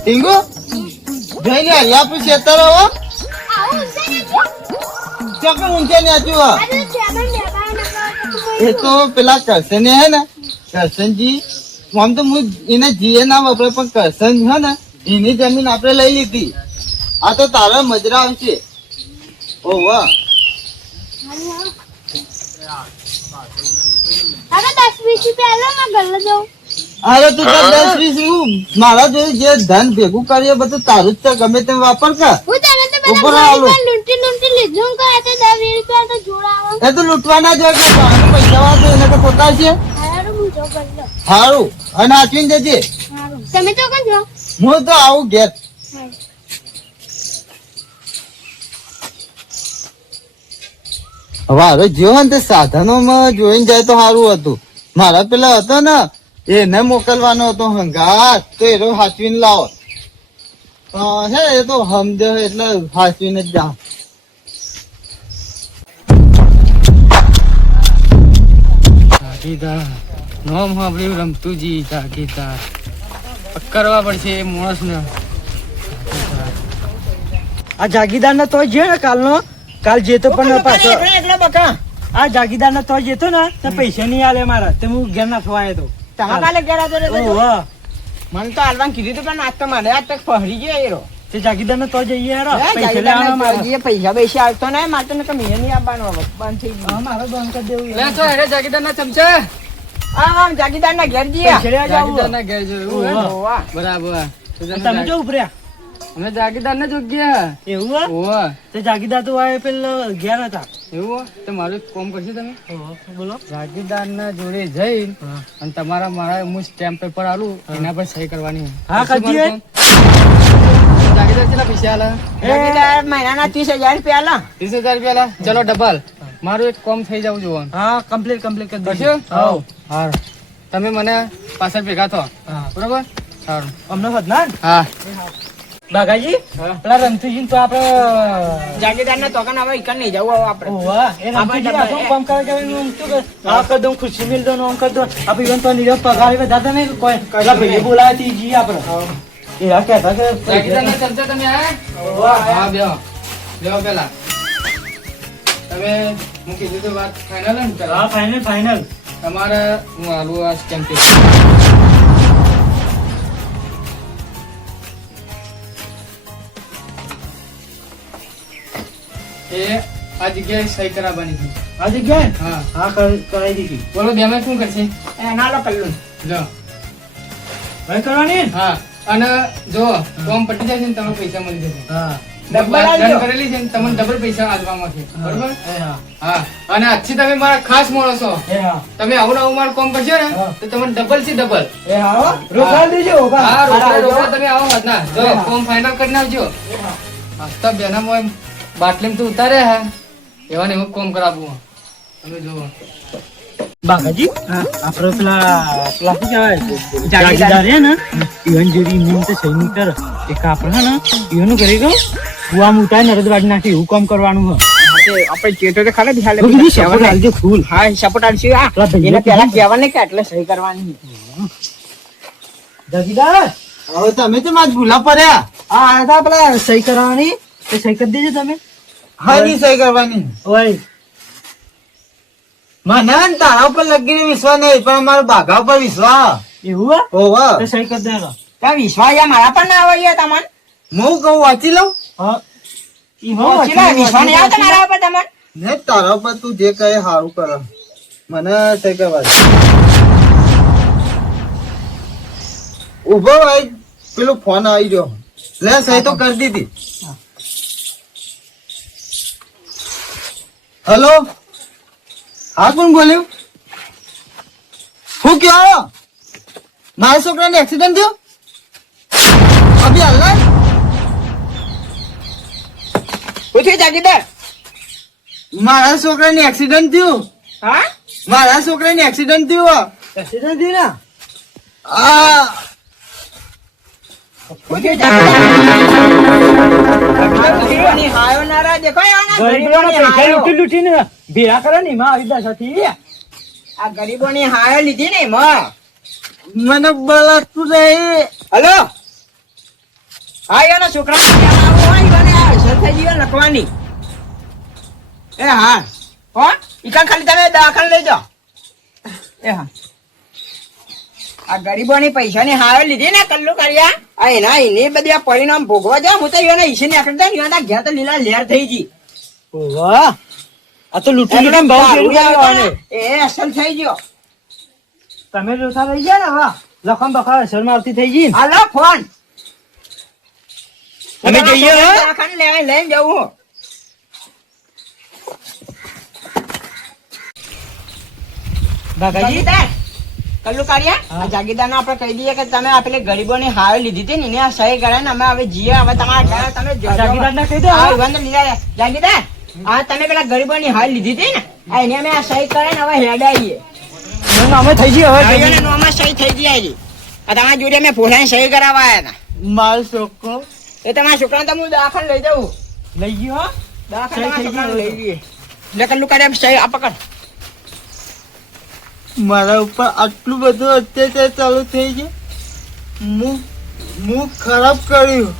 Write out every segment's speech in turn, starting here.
ટીંગુ જોઈ લે હરિયા પર ખેતર હો ચોકે ઊંચે ને આજુ એ તો પેલા કરશન હે ને કરશનજી આમ તો હું એને જીએ ના વાપરે પણ કરશન હે ને એની જમીન આપણે લઈ લીધી આ તો તારા મજરા આવશે ઓ વાહ અરે તું તો 10-20 મારા જોયું જે ધન ભેગું કરીએ બધું તારું જ છે ગમે તેમ વાપર કર એ તો લૂંટવાના જ પૈસા વાળો એને તો પોતા છે સારું અને આચવીને જજે તમે તો કોણ છો હું તો આવું ઘેર હવે હવે જેવો ને તે સાધનોમાં જોઈને જાય તો સારું હતું મારા પેલા હતો ને એને મોકલવાનો હતો હંગાત તો એ હાચવીને લાવો હે એ તો સમજે એટલે હાચવીને જ જા નોમ સાંભળ્યું રમતુજી જાગીતા કરવા પડશે એ માણસ ને આ જાગીદાર ને તો જે ને કાલ જેતો પણ પાછો આ જાગીદાર ને તો જેતો ને તો પૈસા નહીં આલે મારા તે હું ઘેર ના થવાય તો કાલે ઘેર આવતો મને તો હાલવાનું કીધું તું પણ આજ તો મને આજ તક પહરી ગયો તે જાગીદાર ને તો જઈએ પૈસા પૈસા આવતો ને માટે ને કમી નહીં આપવાનું બંધ થઈ ગયું મારો બંધ કરી દેવું જાગીદાર ના ચમચા આમ જાગીદાર ના ઘેર જઈએ જાગીદાર ના ઘેર જોયું બરાબર તમે જો ઉપર્યા અમે જાગીદાર ને જોગ્યા એવું તે જાગીદાર તો આ પેલા ઘેર હતા એવું તો મારું એક કામ કરશો તમે બોલો જાગીદાર ના જોડે જઈ અને તમારા મારા હું સ્ટેમ્પ પેપર આલું એના પર સહી કરવાની હા કરજે જાગીદાર કેટલા પૈસા આલા જાગીદાર મહિનાના 30,000 રૂપિયા આલા 30,000 રૂપિયા આલા ચલો ડબલ મારું એક કામ થઈ જવું જોવાનું હા કમ્પ્લીટ કરી દેજો હા તમે મને પાછળ ભેગા થો બરોબર સારું અમને વધના હા બાગાજી પેલા રમતુજી તો આપડે જાગીદાર ને તોકન હવે ઈકન નહીં જવું આપણે કામ કરે આ કર દઉં ખુશી મિલ દો આમ કર દો આપણે ઈવન તો નિરવ પગાર દાદા નહીં કોઈ ભાઈ બોલાવી જી આપણે એ આ કહેતા કે જાગીદાર ને ચલતે તમે હા બેહો પેલા તમે હું કીધું તો વાત ફાઇનલ ને હા ફાઇનલ તમારે હું આલુ આ સ્ટેમ્પ એ આ જગ્યાએ સહી કરાવવાની છે આ જગ્યાએ હા હા કરાવી દીધી બોલો બેમાં શું કરશે ના લો કલ્લું લો ભાઈ કરવાની હા અને જો ફોર્મ પટી જાય છે ને તમને પૈસા મળી જશે હા ડબલ કરેલી છે ને તમને ડબલ પૈસા આપવામાં છે બરોબર હા અને આજથી તમે મારા ખાસ માણસ છો તમે આવું આવું મારું કામ કરશો ને તો તમને ડબલ થી ડબલ રોકડા દેજો હા રોકડા તમે આવો મત ના જો ફોર્મ ફાઇનલ કરીને આવજો હસ્તા બેના બાટલીમ તો ઉતારે હા એવા ને એવું કામ કરાવવું તમે જુઓ બાગાજી આપડે પેલા શું કહેવાય જાગીદાર હે ને ઈવન જેવી ઈમન તો સહી નહીં કરે એક આપડે હે ને ઈવન કરી ગયો કુવામાં ઉતાર નરદવાડી નાખી એવું કામ કરવાનું હે આપણે ચેટો તો ખાલી દિખા સપોર્ટ આલજો ફૂલ હા સપોર્ટ આલશું એને પેલા કહેવાને કે એટલે સહી કરવાની જાગીદાર હવે તમે તો માજ ભૂલા પડ્યા આ હતા પેલા સહી કરવાની તો સહી કરી દેજો તમે હાની સહી કરવાની ઓય મને તારા ઉપર લગીને વિશ્વાસ નહીં પણ મારો બાઘા ઉપર વિશ્વાસ એવું ઓવા તો સહી કરી દેજો ત્યાં વિશ્વાસ મારા પણ ના આવે તમને હું કહું વાંચી લઉં હા વિશ્વાસ નહીં આવે મારા ઉપર તમને ને તારા ઉપર તું જે કહે સારું કરે મને સહી કરવા ઉભો ભાઈ પેલો ફોન આવી ગયો લે સહી તો કરી દીધી હેલો હા કોણ બોલ્યું શું કયો મારા છોકરાને એક્સિડન્ટ થયો અભી હાલ પૂછ્યું જાગીદાર મારા છોકરાને એક્સિડન્ટ થયું હા મારા છોકરાને એક્સિડન્ટ થયું એક્સિડન્ટ થયું ને આ પૂછ્યું જાગીદાર હાયો નારા દેખો લૂટીને ભેળા કરે ને એમાં આવી દશાથી આ ગરીબોની હાયો લીધી ને એમાં મને બળતું રહી હલો હા એના છોકરા થઈ ગયો લખવાની એ હા કોણ ઈકા ખાલી તમે દાખલ લઈ જાઓ એ હા આ ગરીબોની પૈસાની હારે લીધી ને કલ્લુ કર્યા આ એના એને બધી આ પરિણામ ભોગવા જાવ હું તો એને ઈશે ને આકડતા ને એના ઘેર તો લીલા લેર થઈ ગઈ વાહ આ તો લૂંટી લૂંટી ભાવ ફેરવી આવ્યો ને એ અસલ થઈ ગયો તમે રોસા લઈ ગયા ને વાહ લખમ બખા અસર માં આવતી થઈ ગઈ ને. હાલો ફોન અમે જઈએ હો. દવાખાને લઈને જવું બાગાજી કલ્લુ કાઢ્યા જાગીરદાર આપણે કહી દઈએ કે તમે આ પેલી ગરીબોની હારે લીધી હતી ને એને આ સહી કરાય ને અમે હવે જીએ હવે તમારા ઘરે તમે જાગીરદારને કહી દો. હા, વાંધો નહીં. જાગીરદાર હા તમે પેલા ગરીબોની હારે લીધી હતી ને આ એને અમે આ સહી કરાય ને હવે હેડાઈએ એનું નામે થઈ ગઈ હવે ભાઈઓને નોમાં સહી થઈ ગઈ આજી. આ તમારા જોડે અમે ફોલાઈને સહી કરાવવા આવ્યા હતા મારો છોકરો એ તમારા છોકરાને તો હું દવાખાને લઈ જવું લઈ ગયો હો. દવાખાને સહી થઈ તમારા ગઈ છોકરાને લઈ જઈએ એટલે કલ્લુ કાઢ્યા સહી આ પકડ મારા ઉપર આટલું બધું અત્યાચાર ચાલુ થઈ છે હું ખરાબ કર્યું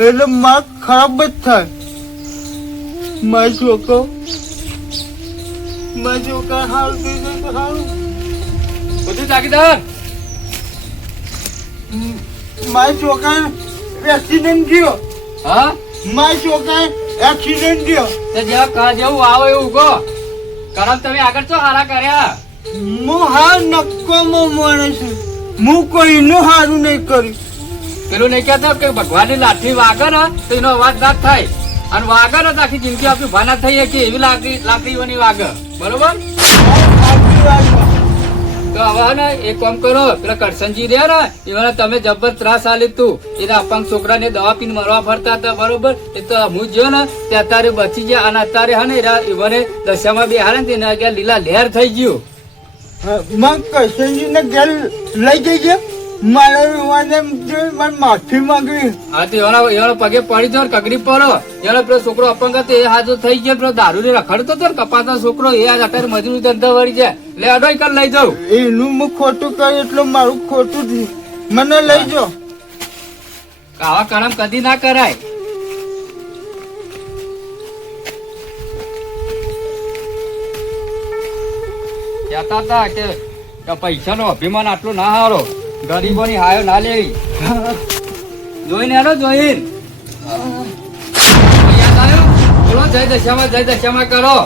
એટલે માર ખરાબ જ થાય મારો છોકરો સારું થઈ જાય તો સારું. બધું જાગીદાર મારા છોકરાને એક્સિડન્ટ થયો હા મારા છોકરાને એક્સિડન્ટ થયો તે જેવું આવો એવું કહો કરમ તમે આગળ તો હારા કર્યા હું હા નક્કોમો માણસ છું હું કોઈનું સારું નહીં કર્યું પેલું નહીં કહેતો કે ભગવાનની લાઠી વાગે ને તો એનો અવાજ ના થાય અને વાગે ને તો આખી જિંદગી આપણી ભાના થઈ કે એવી લાકડીઓની વાગે બરોબર તો હવે ને એક કામ કરો પેલા કરશનજી રહ્યા ને એવાને તમે જબર ત્રાસ આલી તું એના અપંગ છોકરાને દવા પીને મરવા ફરતા હતા બરોબર એ તો હું જો ને તે અત્યારે બચી ગયા અને અત્યારે હે ને એવાને દશામાં બે હારે ને તેને આગળ લીલા લહેર થઈ ગયું માં કરશનજીને ઘેર લઈ જઈએ મારે માફી માંગવી હા તો એવાનો પગે પડી જાવ કગરી પડો એનો પેલો છોકરો અપંગ હતો એ હાજો થઈ ગયો પેલો દારૂ ને રખડતો હતો ને કપાતો છોકરો એ આજ અત્યારે મજૂરી ધંધો વળી જાય લે અડોય કર લઈ જાઉં એનું હું ખોટું કર્યું એટલે મારું ખોટું થયું મને લઈ જાઓ આવા કામ કદી ના કરાય કહેતા હતા કે પૈસા નો અભિમાન આટલું ના હારો ગરીબોની હાયો ના લેવી જોઈને હેલો જોઈને યાદ આવ્યું? બોલો જય દશામાં કરો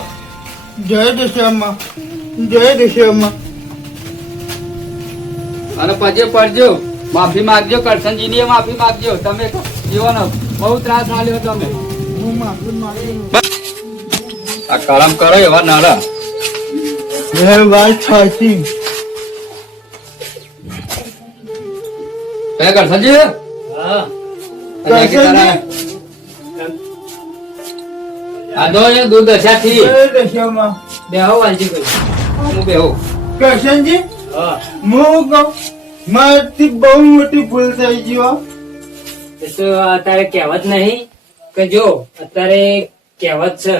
જય દશામાં અને પજે પડજો માફી માંગજો કરશનજી ની માફી માંગજો તમે જીવનો બહુ ત્રાસ આલ્યો તમે હું માફી માંગુ આ કરમ કરો એવા નારા એ વાત સાચી કયા કરશનજી હા કરશનજી આ દો એ દૂધ દશાથી જય દશામાં બેહો વાલજી ભાઈ હું બેહું કરશનજી હા હું કહું મારાથી બહુ મોટી ભૂલ થઈ ગઈ હો. એ તો અત્યારે કહેવત નહીં કે જો અત્યારે કહેવત છે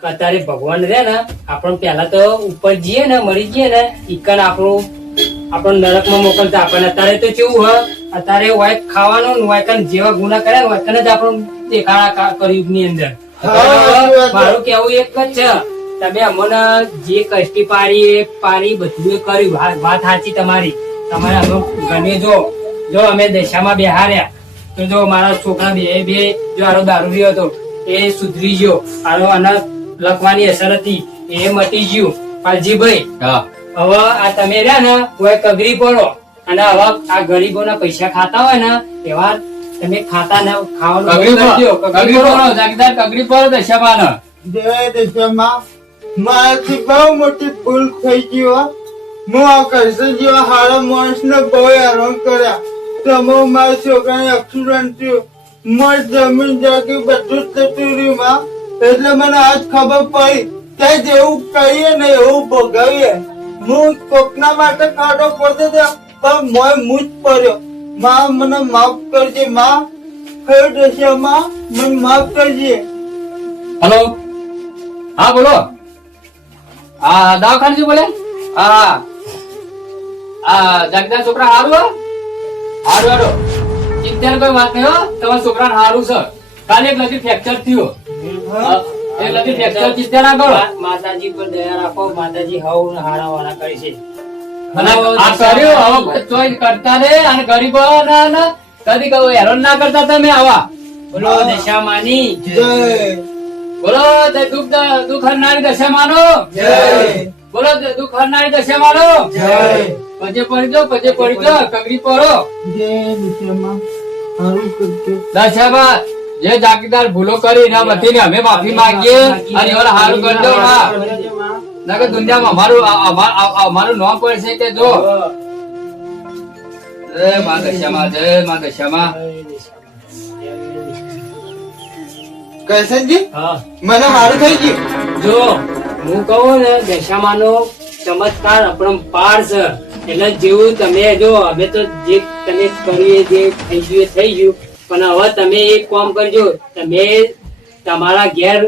કે અત્યારે ભગવાન રે ને આપણે પેલા તો ઉપર જઈએ ને મરી જઈએ ને ઈકન આપણું નરકમાં મોકલતા આપણને અત્યારે તો કેવું હોય અત્યારે હોય ખાવાનું ને હોય કન જેવા ગુના કર્યા ને હોય કન જ આપણું દેખાડા કર્યું ની અંદર મારું કેવું એક જ છે તમે અમને જે કષ્ટી પારી બધું એ કર્યું વાત સાચી તમારી તમારે અમે ગમે જો અમે દશામાં બેહાર્યા તો જો મારા છોકરા બે જો આરો દારૂ હતો એ સુધરી ગયો આરો આના લખવાની અસર હતી એ મટી ગયું પાલજીભાઈ હા હવે આ તમે રહ્યા ને કોઈ કગરી પડો અને હવે આ ગરીબોના પૈસા ખાતા હોય ને એવા તમે ખાતા ને ખાવાનું બંધ કરી દ્યો. કગરી પડો જાગીદાર કગરી પડો દશામાં જય દશામાં મારાથી બહુ મોટી ભૂલ થઈ ગઈ હો. હું આ કરશનજી હારા માણસને બહુ હેરાન કર્યા તમે મારા છોકરાને એક્સિડન્ટ થયું મારી જમીન જાગી બધું જ જતું રહ્યું માં એટલે મને આજ ખબર પડી કે જેવું કહીએ ને એવું ભોગવીએ હું કોકના માટે કાઢો પડતો હતો પણ મોય મુજ પડ્યો માં મને માફ કરજે માં કઈ દશામાં મને માફ કરજે હેલો હા બોલો હા દવાખાને બોલે હા જાગીદાર છોકરા હારું હારું ચિંતાની કોઈ વાત નહીં હો. તમારા છોકરાને સારું છે. ખાલી એક લગી ફ્રેક્ચર થયું. એક લગી ફ્રેક્ચર ચિંતા ના કરો. માતાજી પર દયા રાખો, માતાજી હવ હારા વાળા કરી છે. અને આ કર્યું હવે ચોઈ કરતા રે. અને ગરીબોને કદી કહું હેરાન ના કરતા તમે આવા. બોલો દશામાની જય બોલો તે દુઃખ હરનારી દશા માનો. બોલો તે દુઃખ હરનારી દશા માનો. પજે પડી જો કગરી પરો. જય દુશ્મન હારું કરજો. દશામાં જે જાગીરદાર ભૂલો કરી એના બધીને અમે માફી માંગીએ અને એવાને હારું કરજો. હા નકર દુનિયામાં અમારું નામ પડશે કે જો જય માં દશામાં, જય માં દશામાં. કરશનજી હા મને સારું થઈ ગયું. જો હું કહું ને દશામાનો ચમત્કાર અપરંપાર છે. એટલે જેવું તમે જો હવે તો જે તમે કર્યું એ જે થઈ ગયું એ થઈ ગયું, પણ હવે તમે એક કામ કરજો. તમે તમારા ઘેર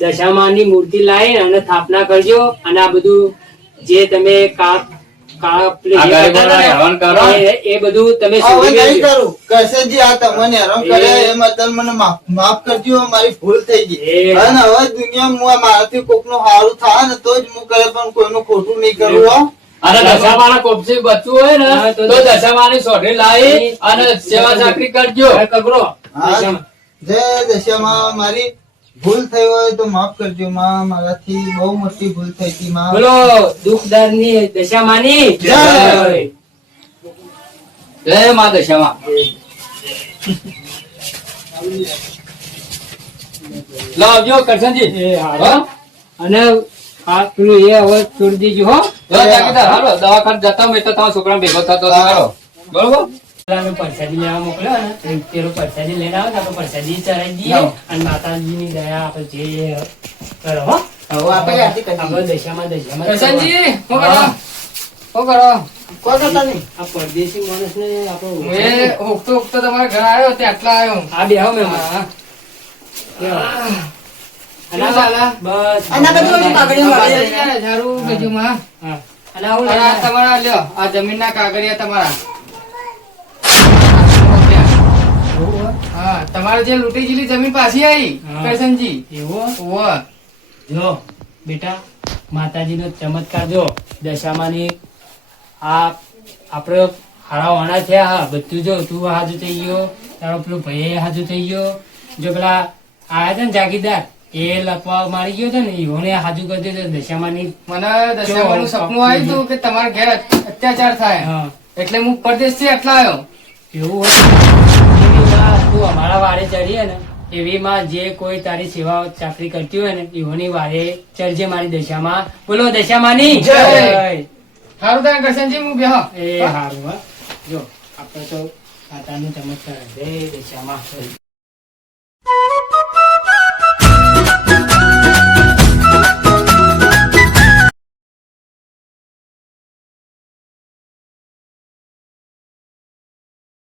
દશામાની મૂર્તિ લાવી અને સ્થાપના કરજો. અને આ બધું જે તમે આ ગરીબોને હેરાન કરો. એ બધું તમે હવે છોડી નહીં દેજો. કરું. કરશનજી આ તમને હેરાન કર્યા એ બદલ મને માફ કરજો. મારી ભૂલ થઈ ગઈ. અને હવે દુનિયામાં હું આ મારાથી કોકનું સારું થાય ને તો જ હું કરે, પણ કોઈનું ખોટું નહીં કરું. હો અને દશામાના કોપસી બચવું હોય ને હા, તો તો દશામાની સોઢી લાવી અને સેવા ચાકરી કરજો. કગરો હા, જય દશામાં મારી ભૂલ થઈ હોય તો માફ કરજો માં. મારાથી બહુ મોટી ભૂલ થઈ હતી માં. બોલો દુઃખદારની દશામાની જય. જય માં દશામાં. લાવજો કરશનજી. એ હારો. હો? અને આ પેલું એ હવે છોડી દેજો હો. જો જાગીરદાર હાલો દવાખાને જતા હોય તો તમારા છોકરાને ભેગો થતો તો કરો. બરોબર. પેલાનો પરસાદી લેવા મોકલ્યો ને તો પેલો પરસાદી લઈને આવે તો આપણે પરસાદી ચડાવી દઈએ લાવો. અને માતાજીની દયા આપણે જે કરો હો. હવે આપણે આથી કરીએ. આપણે દશામાં કરશનજી શું કરો? હા. શું કરો? કોઈ કરતા નહીં. આ પરદેશી માણસને આપણે એ ઉગતો તમારા ઘર આવ્યો તે આટલા આવ્યો. આ બેહો મેં હા. અને શું ચાલે? બસ અને બધું ઓલી કાગળિયું વાળી. ઝાડુ બાજુમાં. હા. અને આવું અને આ તમારા લ્યો આ જમીનના કાગળિયા તમારા. હા તમારે જે લૂંટી ગયેલી જમીન પાછી આવી હા. કરશનજી. એવું ઓવ. જો બેટા માતાજીનો ચમત્કાર જો દશામાની આ આપણે હારા વાણા થયા. હા બધું જો તું હાજુ થઈ ગયો, તારો પેલો ભાઈ હાજુ થઈ ગયો. જો પેલા આયા છે ને જાગીરદાર એ લપવા મારી ગયો છે ને એને હાજુ કરી દીધો દશામાની. મને દશામાનું સપનું આવ્યું હતું કે તમારા ઘેર અત્યાચાર થાય હા એટલે હું પરદેશથી આટલા આવ્યો. એવું હોય એવી માં તું અમારા વારે ચડીએ ને એવી માં જે કોઈ તારી સેવા ચાકરી કરતી હોય ને એઓની વારે ચડજે મારી દશામાં. બોલો દશામાની જય. સારું થાય કરશનજી હું બેહો. એ હારું હા. જો આપણે તો ખાતાનું ચમત્કાર જય દશામાં.